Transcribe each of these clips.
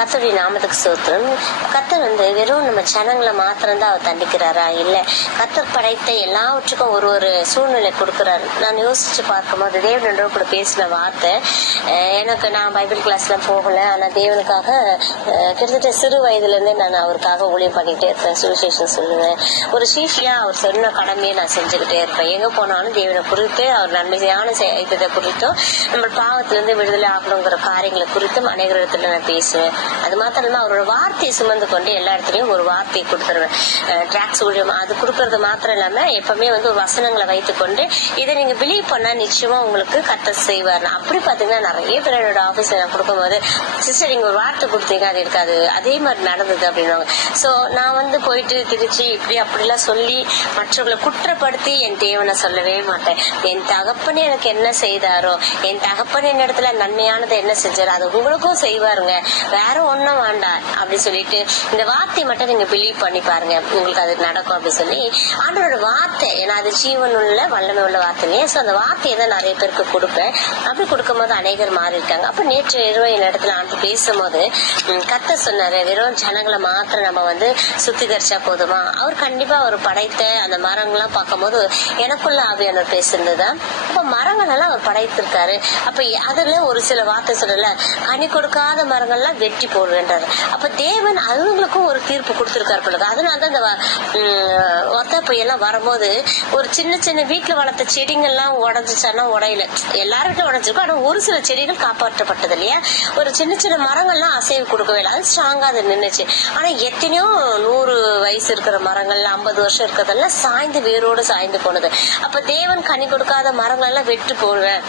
கர்த்தருடைய நாமத்துக்கு ஸ்தோத்திரம். கர்த்தர் வெறும் நம்ம ஜனங்களை மாத்திரம்தான் அவர் தண்டிக்கிறாரா? இல்ல, கர்த்தர் படைத்த எல்லாவற்றுக்கும் ஒரு ஒரு சூழ்நிலை கொடுக்கிறாரு. நான் யோசிச்சு பார்க்கும்போது தேவனோட கூட பேசின வார்த்தை, எனக்கு நான் பைபிள் கிளாஸ்லாம் போகல, ஆனா தேவனுக்காக கிட்டத்தட்ட சிறு வயதுல இருந்தே நான் அவருக்காக ஊழியம் பண்ணிக்கிட்டே இருப்பேன், சுவிசேஷம் சொல்லுவேன். ஒரு சீஷியா அவர் சொன்ன கடமையை நான் செஞ்சுக்கிட்டே இருப்பேன். எங்க போனாலும் தேவனை குறித்து, அவர் நன்மையான இதை குறித்தும், நம்ம பாவத்திலிருந்து விடுதலை ஆகணுங்கிற காரியங்களை குறித்தும் அநேக இடத்துல நான் பேசுவேன். அது மாத்திரம் இல்லாம அவரோட வார்த்தையை சுமந்து கொண்டு எல்லா இடத்துலயும் ஒரு வார்த்தையை கொடுத்துருவேன். டிராக்ஸ் ஊழியம் அது கொடுக்கறது மாத்திரம் இல்லாம எப்பவுமே ஒரு வசனங்களை வைத்துக்கொண்டு இதை நீங்க பிலீவ் பண்ணா நிச்சயமா உங்களுக்கு கர்த்தர் செய்வார். அப்படி பாத்தீங்கன்னா நிறைய பேர் என்னோட ஆபீஸ்ல நான் கொடுக்கும்போது, சிஸ்டர் நீங்க ஒரு வார்த்தை கொடுத்தீங்க, அது இருக்காது, அதே மாதிரி நடந்தது அப்படின்னாங்க. சோ நான் போயிட்டு திருச்சி இப்படி அப்படிலாம் சொல்லி மற்றவர்களை குற்றப்படுத்தி என் தேவனை சொல்லவே மாட்டேன். என் தகப்பனே எனக்கு என்ன செய்தாரோ, என் தகப்பன் என்ன இடத்துல நன்மையானதை என்ன செஞ்சாரோ அது உங்களுக்கும் செய்வாருங்க, வேற ஒண்ணும் வேண்டாம் அப்படி சொல்லிட்டு இந்த வார்த்தையை மட்டும் நீங்க பிலீவ் பண்ணி பாருங்க, உங்களுக்கு அது நடக்கும் அப்படி சொல்லி ஆண்டவரோட வார்த்தை, ஏன்னா அது ஜீவன் உள்ள வல்லமை உள்ள வார்த்தை இல்லையா? சோ அந்த வார்த்தையை தான் நிறைய பேருக்கு கொடுப்பேன். அப்படி கொடுக்கும் போது அநேகர் மாறி இருக்காங்க. அப்ப நேற்று இரவு இந்த இடத்துல ஆண்டு பேசும்போது கர்த்தர் சொன்னாரு, வெறும் ஜனங்களை மாத்திரம் நம்ம சுத்திகரிச்சா போதுமா? அவர் கண்டிப்பா அவர் படைத்த அந்த மரங்கள்லாம் பார்க்கும்போது எனக்குள்ள ஆவியானவர் பேசுறதுதான். அப்ப மரங்கள் எல்லாம் அவர் படைத்திருக்காரு. அப்ப அதுல ஒரு சில வார்த்தை சொல்லல, கனி கொடுக்காத மரங்கள்லாம் வெட்டி போடுவேன்றாரு. அப்ப தேவன் அவங்களுக்கும் ஒரு தீர்ப்பு கொடுத்திருக்காரு பொழுது. அதனாலதான் இந்த ஒத்த புயல்லாம் வரும்போது ஒரு சின்ன சின்ன வீட்டுல வளர்த்த செடிகள்லாம் உடஞ்சிச்சானா உடையில, எல்லாரும் வீட்டுல உடஞ்சிருக்கும், ஆனா ஒரு சில செடிகள் காப்பாற்றப்பட்டது இல்லையா? ஒரு சின்ன சின்ன மரங்கள்லாம் அசைவு கொடுக்கவே இல்லை, அது ஸ்ட்ராங்கா அது நின்னுச்சு. ஆனா எத்தனையோ 100 வயசு இருக்கிற மரங்கள், 50 வருஷம் இருக்கிறதெல்லாம் சாய்ந்து வேரோடு சாய்ந்து போனது. அப்ப தேவன் கனி கொடுக்காத மரங்கள் எல்லாம் வெட்டு போடுவேன்,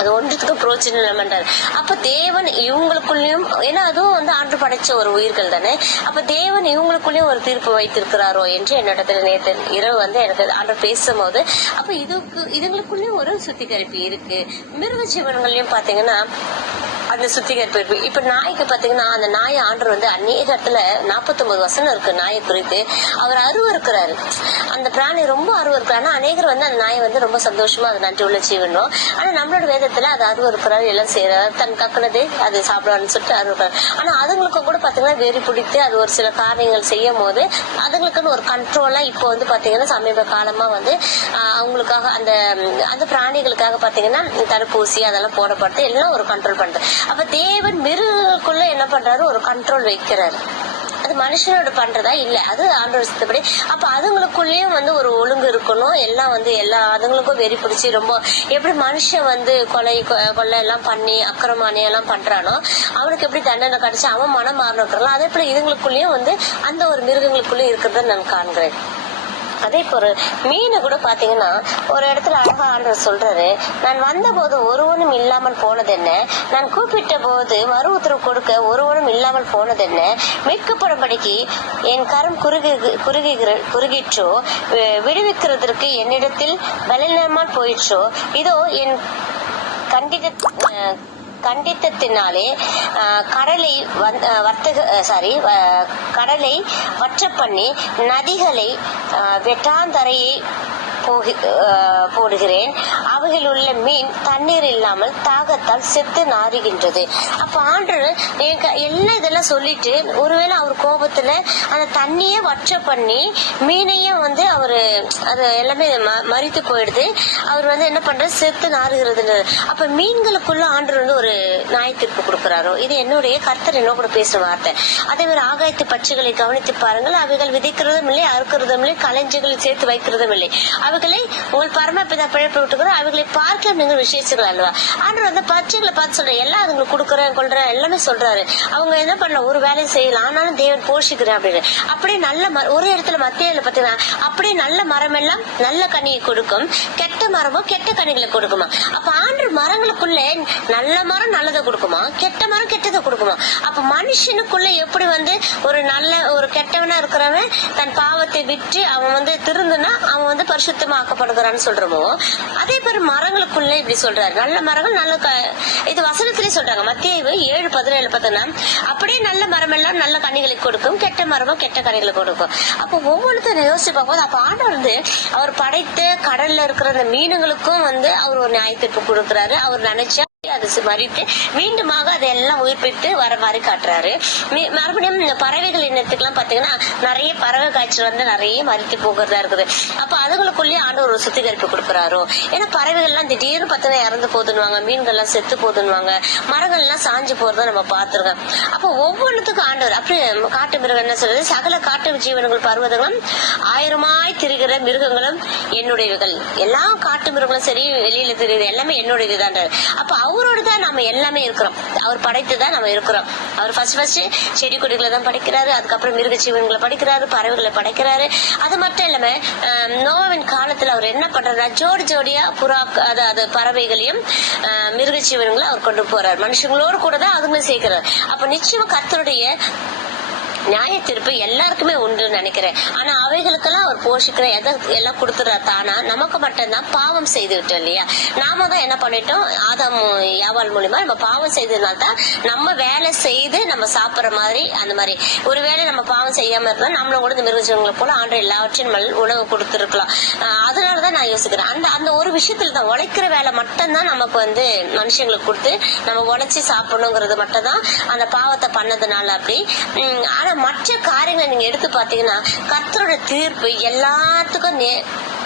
அது ஒன்றுத்துக்கும் பிரோஜனம் இல்லைன்றாரு. அப்ப தேவன் இவங்களுக்குள்ளயும், ஏன்னா அதுவும் ஆண்டு படைச்ச ஒரு உயிர்கள் தானே, அப்ப தேவன் இவங்களுக்குள்ளயும் ஒரு தீர்ப்பு வைத்திருக்கிறாரோ என்று என்னிடத்துல நேற்று இரவு எனக்கு ஆண்டு பேசும்போது, அப்ப இதுங்களுக்குள்ளயும் ஒரு சுத்திகரிப்பு இருக்கு. மிருக ஜீவன்கள்லயும் பாத்தீங்கன்னா அந்த சுத்திகரிப்பு இருக்கு. இப்ப நாய்க்கு பாத்தீங்கன்னா அந்த நாயை ஆண்டவர் அநேக இடத்துல 49 வசனம் இருக்கு நாயை குறித்து. அவர் அருவருக்கிறாரு, அந்த பிராணி ரொம்ப அருவருக்கிறாரு. ஆனா அநேகர் அந்த நாயை ரொம்ப சந்தோஷமா அது நன்றி உள்ள ஜீவனும், ஆனா நம்மளோட வேதத்துல அது அருவருக்கிறாரு, எல்லாம் செய்யறாரு, தன் கக்குனது அது சாப்பிடான்னு சொல்லிட்டு அருவருக்கிறாரு. ஆனா அதுங்களுக்கும் கூட பாத்தீங்கன்னா வெறி பிடித்து அது ஒரு சில காரியங்கள் செய்யும் போது அதுங்களுக்குன்னு ஒரு கண்ட்ரோலா இப்போ பாத்தீங்கன்னா சமீப காலமா அவங்களுக்காக அந்த அந்த பிராணிகளுக்காக பாத்தீங்கன்னா தடுப்பூசி அதெல்லாம் போடப்பட்டு எல்லாம் ஒரு கண்ட்ரோல் பண்றது. அப்ப தேவன் மிருகங்களுக்குள்ள என்ன பண்றாரு, ஒரு கண்ட்ரோல் வைக்கிறாரு. அது மனுஷனோட பண்றதா இல்ல, அது ஆண்டவர் சித்தப்படி. அப்ப அதுங்களுக்குள்ளயும் ஒரு ஒழுங்கு இருக்கணும். எல்லாம் எல்லா அதுங்களுக்கும் வெறி பிடிச்சி ரொம்ப எப்படி மனுஷன் கொலை எல்லாம் பண்ணி அக்கிரமானி எல்லாம் பண்றானோ அவனுக்கு எப்படி தண்டனை கிடைச்சு அவன் மனம் மாறணும், அதே போல இதுங்களுக்குள்ளயும் அந்த ஒரு மிருகங்களுக்குள்ளயும் இருக்கிறத நான் காண்கிறேன். அதே போல மீனை கூட பாத்தீங்கன்னா ஒரு இடத்துல அழகா ஆண்டவர் சொல்றாரு, நான் வந்த போது ஒருவனும் இல்லாமல் போனது என்ன, நான் கூப்பிட்ட போது மறு உத்தரவு கொடுக்க ஒருவனும் இல்லாமல் போனது என்ன, மீட்கப்படும்படிக்கு என் கரம் குறுகிற்றோ, விடுவிக்கிறதற்கு என்னிடத்தில் பலனமால் போயிற்றோ, இதோ என் கண்டித்தத்தினாலே கடலை வற்ற பண்ணி நதிகளை வெட்டாந்தரையை போடுகிறேன், அவைகள் உள்ள மீன் தண்ணீர் இல்லாமல் தாகத்தால் செத்து நாறுகின்றது. அப்ப ஆண்டவர் எல்லாம் இதெல்லாம் சொல்லிட்டு ஒருவேளை அவர் கோபத்துல அந்த தண்ணிய வற்ற பண்ணி மீனையும் அவரு அது எல்லாமே மறித்து போயிடுது, அவர் என்ன பண்றது, செத்து நாறுகிறது. அப்ப மீன்களுக்குள்ள ஆண்டவர் ஒரு நாய் தீர்ப்பு கொடுக்கிறாரோ, இது என்னுடைய கர்த்தர் என்ன கூட பேசுற வார்த்தை. அதே மாதிரி ஆகாயத்து பட்சிகளை கவனித்து பாருங்கள், அவைகள் விதைக்கிறதும் இல்லை, அறுக்கிறதும் இல்லை, களஞ்சிகளை சேர்த்து வைக்கிறதும் இல்லை, அவைகளை உங்கள் பரமபிதா பிழைப்பு விட்டுக்கிறோம், அவைகளை பார்க்க நீங்கள் விசேஷங்கள் அல்லவா. ஆண்டவர் பட்சிகளை பார்த்து சொல்ற எல்லாம் அதுங்களுக்கு கொடுக்குறேன் கொள்றேன் எல்லாமே சொல்றாரு. அவங்க என்ன பண்ணலாம், ஒரு வேலையை செய்யலாம், ஆனாலும் தேவன் போஷிக்கிறேன் அப்படின்னு. அப்படியே நல்ல ஒரு இடத்துல மத்தியில பாத்தீங்கன்னா அப்படியே நல்ல மரம் எல்லாம் நல்ல கனியை கொடுக்கும், கெட்ட மரமும் கெட்ட கனிகளை கொடுக்குமா. அப்ப ஆண்டவர் மரங்களுக்குள்ள நல்ல மரம் நல்லதை கொடுக்குமா, கெட்ட மரம் கெட்டதை கொடுக்குமா. அப்ப மனுஷனுக்குள்ள எப்படி ஒரு நல்ல ஒரு கெட்டவனா இருக்கிறவன் தன் பாவத்தை விட்டு அவன் திருந்துனா அவன் பரிசுத்தமா ஆக்கப்படுகிறான்னு சொல்றோமோ, அதே பேர் மரங்களுக்குள்ள இப்படி சொல்றாரு, நல்ல மரங்கள் நல்ல இது வசனத்திலே சொல்றாங்க. மத்தேயு 7:17 பார்த்தோம்னா அப்படியே நல்ல மரம் எல்லாம் நல்ல கனிகளை கொடுக்கும், கெட்ட மரமும் கெட்ட கனிகளை கொடுக்கும். அப்போ ஒவ்வொருத்தரும் யோசிச்சு பார்க்கும்போது அப்ப ஆண்டவர் அவர் படைத்த கடல்ல இருக்கிற அந்த மீனுங்களுக்கும் அவர் ஒரு நியாய தீர்ப்பு கொடுக்கிறாரு. அவர் நினைச்சா அது மறித்து மீண்டுமாக அதெல்லாம் உயிர்ப்பித்து வர மாதிரி காட்டுறாரு. மறுபடியும் இந்த பறவைகள் இனத்துக்குலாம் பாத்தீங்கன்னா நிறைய பறவை காய்ச்சல் வந்து நிறைய மறித்து போகிறதா இருக்குது. அப்ப அதுகளுக்குள்ளேயே ஆண்டவர் ஒரு சுத்திகரிப்பு கொடுக்குறாரோ. ஏன்னா பறவைகள் எல்லாம் திடீர்னு பார்த்தீங்கன்னா இறந்து போதுன்னுவாங்க, மீன்கள் எல்லாம் செத்து போதுன்னுவாங்க, மரங்கள் எல்லாம் சாஞ்சு போறத நம்ம பாத்துருக்கோம். அப்ப ஒவ்வொன்றுத்துக்கும் ஆண்டவர் அப்படி காட்டு மிருகம் என்ன சொல்றது, சகல காட்டு ஜீவனங்கள் பருவதங்களும் ஆயிரமாய் திரிகிற மிருகங்களும் என்னுடையவைகள். எல்லா காட்டு மிருகங்களும் சரி, வெளியில தெரியுது எல்லாமே என்னுடையதுதான். அப்ப அவரோட தான் நம்ம எல்லாமே இருக்கிறோம். அவர் படைத்துதான் நம்ம இருக்கிறோம். அவர் ஃபர்ஸ்ட் செடி கொடிகளை தான் படைக்கிறாரு, அதுக்கப்புறம் மிருக ஜீவன்களை படைக்கிறாரு, பறவைகளை படைக்கிறாரு. அது மட்டும் இல்லாம நோவின் காலத்துல அவர் என்ன பண்றாரு, ஜோடியா புறா அதாவது பறவைகளையும் மிருக ஜீவன்களை அவர் கொண்டு போறாரு. மனுஷங்களோடு கூட தான் அதுங்களும் சேர்க்கிறார். அப்ப நிச்சயமா கர்த்தருடைய நியாய தீர்ப்பு எல்லாருக்குமே உண்டு நினைக்கிறேன். ஆனா அவைகளுக்கெல்லாம் அவர் போஷிக்கிற எல்லாம் கொடுத்துறாரு தானா. நமக்கு மட்டும்தான் பாவம் செய்து விட்டோம் இல்லையா. நாம தான் என்ன பண்ணிட்டோம், ஆதாம் யாவால் மூலியமா நம்ம பாவம் செய்ததுனால தான் நம்ம வேலை செய்து நம்ம சாப்பிடுற மாதிரி அந்த மாதிரி. ஒருவேளை நம்ம பாவம் செய்யாம இருந்தா நம்மளும் கூட இந்த மிருகங்களை போல ஆண்டு எல்லாவற்றையும் உணவு கொடுத்துருக்கலாம். அதனாலதான் நான் யோசிக்கிறேன், அந்த ஒரு விஷயத்துல தான் உழைக்கிற வேலை மட்டும்தான் நமக்கு வந்து மனுஷங்களுக்கு கொடுத்து நம்ம உழைச்சி சாப்பிடணுங்கிறது மட்டும் தான் அந்த பாவத்தை பண்ணதுனால அப்படி. ஆனா மற்ற காரியங்களை நீங்க எடுத்து பாத்தீங்கன்னா கர்த்தரோட தீர்ப்பு எல்லாத்துக்கும்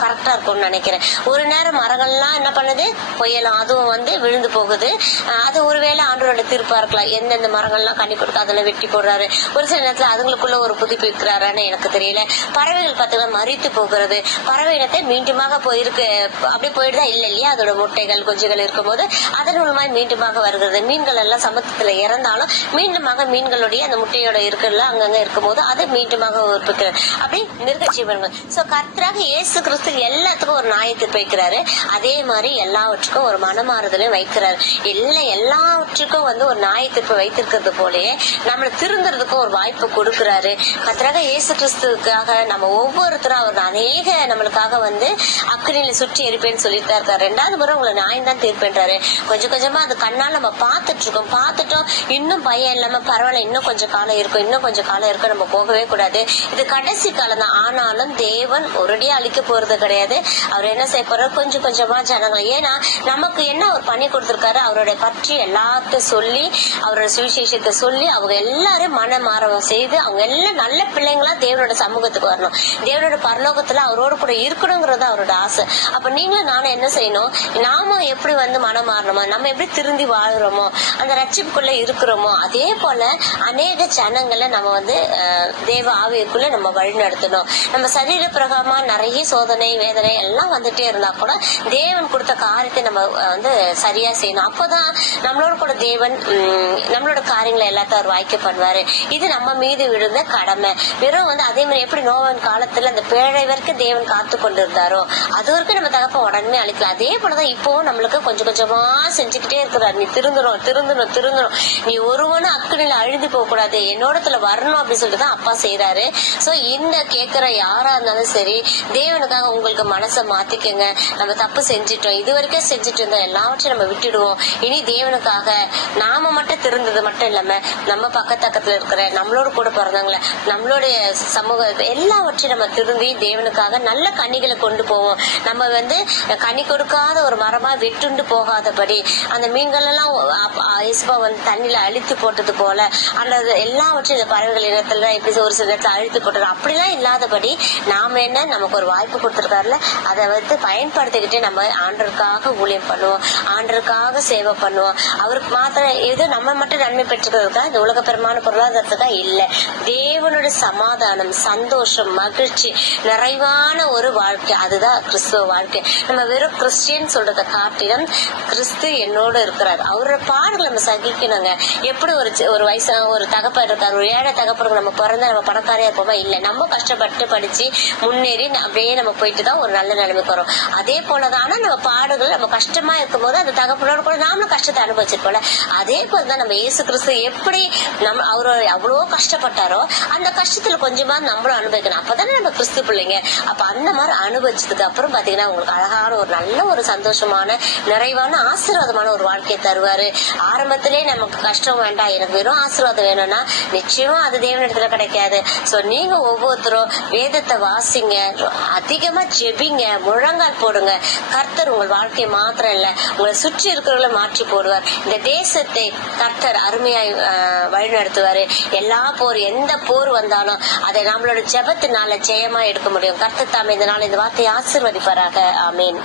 கரெக்டா இருக்கும்னு நினைக்கிறேன். ஒரு நேரம் மரங்கள்லாம் என்ன பண்ணுது, புயலாம் அதுவும் வந்து விழுந்து போகுது. அது ஒருவேளை ஆண்டவரோட தீர்ப்பா இருக்கலாம். எந்தெந்த மரங்கள்லாம் கண்ணி கொடுக்க அதெல்லாம் வெட்டி போடுறாரு. ஒரு சில நேரத்துல அதுங்களுக்குள்ள ஒரு புதுப்பிக்கிறாரான்னு எனக்கு தெரியல. பறவைகள் பாத்தீங்கன்னா மறித்து போகிறது. பறவை இனத்தை மீண்டுமாக போயிருக்கு, அப்படி போயிட்டுதான் இல்ல இல்லையா. அதோட முட்டைகள் குஞ்சுகள் இருக்கும் போது அதன் மூலமா மீண்டுமாக வருகிறது. மீன்கள் எல்லாம் சமுத்திரத்துல இறந்தாலும் மீண்டுமாக மீன்களுடைய அந்த முட்டையோட இருக்குல்ல அங்கங்க இருக்கும் போது அது மீண்டுமாக உற்பத்திக்கிறது. அப்படி மிருக ஜீவன்கள். சோ கர்த்தராக இயேசு கிறிஸ்து எல்லாத்துக்கும் ஒரு நியாயத்தை வைக்கிறாரு. அதே மாதிரி எல்லாவற்றுக்கும் ஒரு மனமாறுதலையும் வைக்கிறாரு. எல்லாவற்றுக்கும் வந்து ஒரு நியாயத்திற்பு வைத்திருக்கிறது போலயே நம்மள திருந்துறதுக்கும் ஒரு வாய்ப்பு கொடுக்கிறாரு. கர்த்தராக இயேசு கிறிஸ்துக்காக நம்ம ஒவ்வொருத்தரும் அவர் அநேக நம்மளுக்காக வந்து அக்கினியில சுற்றி எரிப்பேன்னு சொல்லிட்டு தான் இருக்காரு. 2வது முறை உங்களை நியாயம் தான் தீர்ப்பேன்றாரு. கொஞ்சம் கொஞ்சமா அது கண்ணால் நம்ம பார்த்துட்டோம். இன்னும் பயம் இல்லாம பரவாயில்ல, இன்னும் கொஞ்சம் காலம் இருக்கும், இன்னும் கொஞ்சம் காலம் இருக்கும், நம்ம போகவே கூடாது, இது கடைசி காலம் தான். ஆனாலும் தேவன் ஒரேடியா அழிக்க போறது கிடையாது. அவர் என்ன செய்ய போறாரு, கொஞ்சம் கொஞ்சமா ஜனங்கள். ஏன்னா நமக்கு என்ன அவர் பண்ணி கொடுத்திருக்காரு, அவருடைய பற்றி எல்லாத்தையும் சொல்லி அவரோட சுவிசேஷத்தை சொல்லி அவங்க எல்லாரும் மன மாறவம் செய்து அவங்க எல்லாம் நல்ல பிள்ளைங்களா தேவனோட சமூகத்துக்கு வரணும், தேவனோட பரலோகத்துல அவரோட கூட இருக்கணுங்கிறது அவரோட ஆசை. அப்ப நீங்களும் நானும் என்ன செய்யணும், நாம எப்படி வந்து மனம் மாறணுமோ, நம்ம எப்படி திருந்தி வாழ்றோமோ, அந்த ரட்சிப்புக்குள்ள இருக்கிறோமோ, அதே போல அநேக ஜனங்களை நம்ம வந்து தேவ ஆவியக்குள்ள நம்ம வழி நடத்தணும். நம்ம சரீர பிரகாரமா நிறைய சோதனை வேதனை எல்லாம் வந்துட்டே இருந்தா கூட தேவன் கொடுத்த காரியத்தை நம்ம வந்து சரியா செய்யணும். அப்பதான் நம்மளோட கூட தேவன் நம்மளோட காரியங்களை எல்லாத்தையும் அவர் வாய்க்க பண்ணுவாரு. இது நம்ம மீது விழுந்த கடமை. வெறும் வந்து அதே மாதிரி எப்படி நோவன் காலத்துல அந்த பேழை வரைக்கும் தேவன் காத்து கொண்டு இருந்தாரோ அது வரைக்கும் நம்ம தகப்ப உடனே அழிக்கலாம். அதே போலதான் இப்போ நம்மளுக்கு கொஞ்சம் கொஞ்சமா செஞ்சுக்கிட்டே இருக்கிறார். நீ திருந்தணும், நீ ஒருவனும் அக்கினில அழிந்து போக கூடாது, என்னோடத்துல வரணும் அப்படின்னு சொல்லிட்டு தான் அப்பா செய்யறாரு. சோ இந்த கேட்கிற யாரா இருந்தாலும் சரி, தேவனுக்காக உங்களுக்கு மனசை மாத்திக்கங்க. நம்ம தப்பு செஞ்சிட்டோம், இது வரைக்கும் செஞ்சுட்டு இருந்தோம், எல்லாவற்றையும் நம்ம விட்டுடுவோம். இனி தேவனுக்காக நாம மட்டும் திருந்தது மட்டும் இல்லாம நம்ம பக்கத்துல இருக்கிற நம்மளோட கூட பிறந்தவங்கள நம்மளுடைய சமூகத்தை எல்லாவற்றையும் நம்ம திரும்பி தேவனுக்காக நல்ல கனிகளை கொண்டு போவோம். நம்ம வந்து கனி கொடுக்காத ஒரு மரமா வெட்டுண்டு போகாதபடி அந்த மீன்கள் எல்லாம் வந்து தண்ணியில அழித்து போட்டது போல அல்லது எல்லாவற்றையும் இந்த பறவைகள் இனத்துல எப்படி ஒரு சில நேரத்துல அழித்து போட்டது அப்படிலாம் இல்லாதபடி நாம என்ன நமக்கு ஒரு வாய்ப்பு கொடுத்திருக்காருல அதை வந்து பயன்படுத்திக்கிட்டு நம்ம ஆண்டருக்காக ஊழியம் பண்ணுவோம், ஆண்டருக்காக சேவை பண்ணுவோம். அவருக்கு மாத்திரம் இது நம்ம மட்டும் நன்மை பெற்றுக்கிறதுக்கா இந்த உலக பெருமான பொருளாதாரத்துக்கா இல்ல, தேவனோட சமாதானம் சந்தோஷம் மகிழ்ச்சி நிறைவான ஒரு வாழ்க்கை, அதுதான் கிறிஸ்துவ வாழ்க்கை. நம்ம வெறும் கிறிஸ்டியன் சொல்றதை காட்டிலும் கிறிஸ்து என்னோட இருக்கிறார், அவரோட பாடுகள் நம்ம சகிக்கணுங்க. எப்படி ஒரு வயசு ஒரு தகப்பன் இருக்காரு, ஒரு ஏழை தகப்பனுக்கு நம்ம பிறந்த நம்ம பணக்காரியா இருப்போமா இல்ல, நம்ம கஷ்டப்பட்டு படிச்சு முன்னேறி அப்படியே நம்ம போயிட்டு தான் ஒரு நல்ல நிலைமைக்கு வரும். அதே போலதான் ஆனா நம்ம பாடுகள் நம்ம கஷ்டமா இருக்கும் போது அந்த தகப்பனோட கூட நாமளும் கஷ்டத்தை அனுபவிச்சிருப்போம்ல, அதே போலதான் நம்ம இயேசு கிறிஸ்து எப்படி நம்ம அவரோட அவ்வளவோ கஷ்டப்பட்டாரோ அந்த கஷ்டத்துல கொஞ்சமா நம்மளும் அனுபவிக்கணும். அப்பதானே நம்ம கிறிஸ்து பிள்ளைங்க. அப்ப அந்த மாதிரி அனுபவிச்சதுக்கு அப்புறம் பாத்தீங்கன்னா உங்களுக்கு அழகான ஒரு நல்ல ஒரு சந்தோஷமான நிறைவான ஆசீர்வாதமான ஒரு வாழ்க்கையை தருவாரு. ஆரம்பத்திலே நமக்கு கஷ்டம் வேண்டாம், எனக்கு வெறும் ஆசீர்வாதம் வேணும்னா நிச்சயமா அது தேவனிடத்துல கிடைக்காது. சோ நீங்க ஒவ்வொருத்தரும் வேதத்தை வாசிங்க, அதிகமா ஜெபிங்க, முழங்கால் போடுங்க. கர்த்தர் உங்கள் வாழ்க்கையை மாத்திரம் இல்ல, உங்களை சுற்றி இருக்கிறவங்களை மாற்றி போடுவார். இந்த தேசத்தை கர்த்தர் அருமையாய் வழி நடத்துவாரு. எல்லா போர், எந்த போர் வந்தாலும் அதை நம்மளோட ஜெபத்தினால ஜெயமா எடுக்க முடியும். கர்த்தர் தாமே இந்த நாள் இந்த வார்த்தையை ஆசீர்வதிப்பாராக. ஆமீன்.